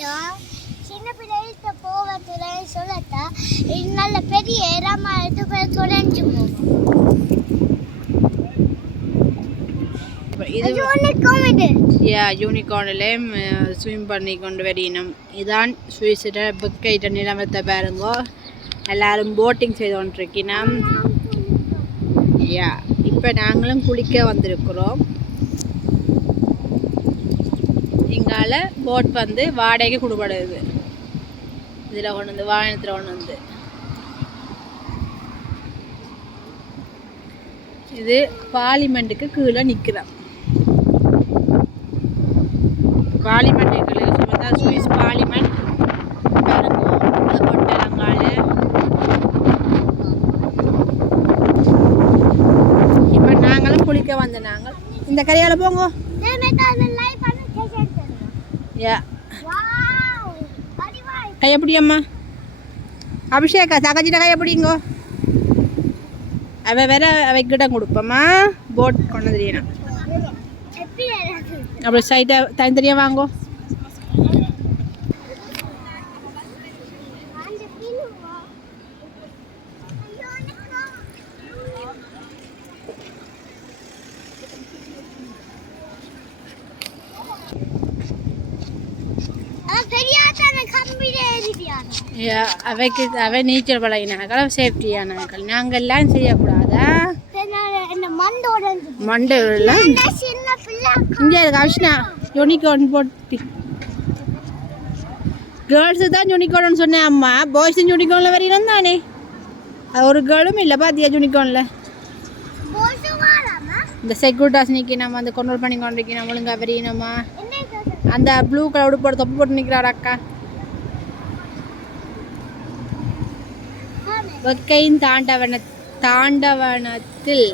போட்டோம். சின்ன பிள்ளைகிட்ட போவதுல சொல்லட்டா இது நல்ல பெரிய இடமா எடுத்து குறைஞ்சு போகும். இது யூனிகார்னிலேயும் ஸ்விம் பண்ணி கொண்டு வரையணும். இதான் சுவிஸிட புக்கைட்ட நிலமத்தை பாருங்கோ. எல்லாரும் போட்டிங் செய்து கொண்டிருக்கணும். இப்போ நாங்களும் குளிக்க வந்திருக்கிறோம். இங்கால போட் வந்து வாடகைக்கு கொடுப்படுது. இதில் கொண்டு வந்து வாகனத்தில் கொண்டு வந்து இது பார்லிமெண்ட்டுக்கு கீழே நிற்கிறோம். பார்லிமெண்ட்டுக்கு கீழே சும்மா சுவிஸ் பார்லிமெண்ட் பாருங்க. அது கொட்டலங்கால இப்போ நாங்களும் குளிக்க வந்த நாங்கள் இந்த கரையால் போங்க. கையப்பிடியம்மா அபிஷேகா தகச்சிட்ட கையப்பிடிங்கோ. அவ வேற அவைக்கிட்ட கொடுப்பம்மா போட் கொண்டு தெரியணும். அப்படி சைட்டை தனித்தனியாக வாங்கோ. அவை நீச்சல் பழகினாக்கள் சேஃப்டியானாக்கள். நாங்கள்லாம் செய்யக்கூடாதா? மண்டை இங்கே இருக்கு அவிஷ்ணா யூனிகார்ன் போட்டி. கேர்ள்ஸு தான் யூனிகார்ன்னு சொன்னேன் அம்மா. பாய்ஸும் யூனிகார்னில் வரையிலும் தானே. அது ஒரு கேர்ளும் இல்லை பாத்தியா யூனிகார்னில். இந்த செக்யூரிட்டாஸ் நிற்கி நம்ம அந்த கண்ட்ரோல் பண்ணி கொண்டிருக்கி நம்ம ஒழுங்கா வரையணுமா. அந்த ப்ளூ கலர் உடுப்போட தொப்பு போட்டு நிற்கிறார் அக்கா. வெக்கையின் தாண்டவனத்தில்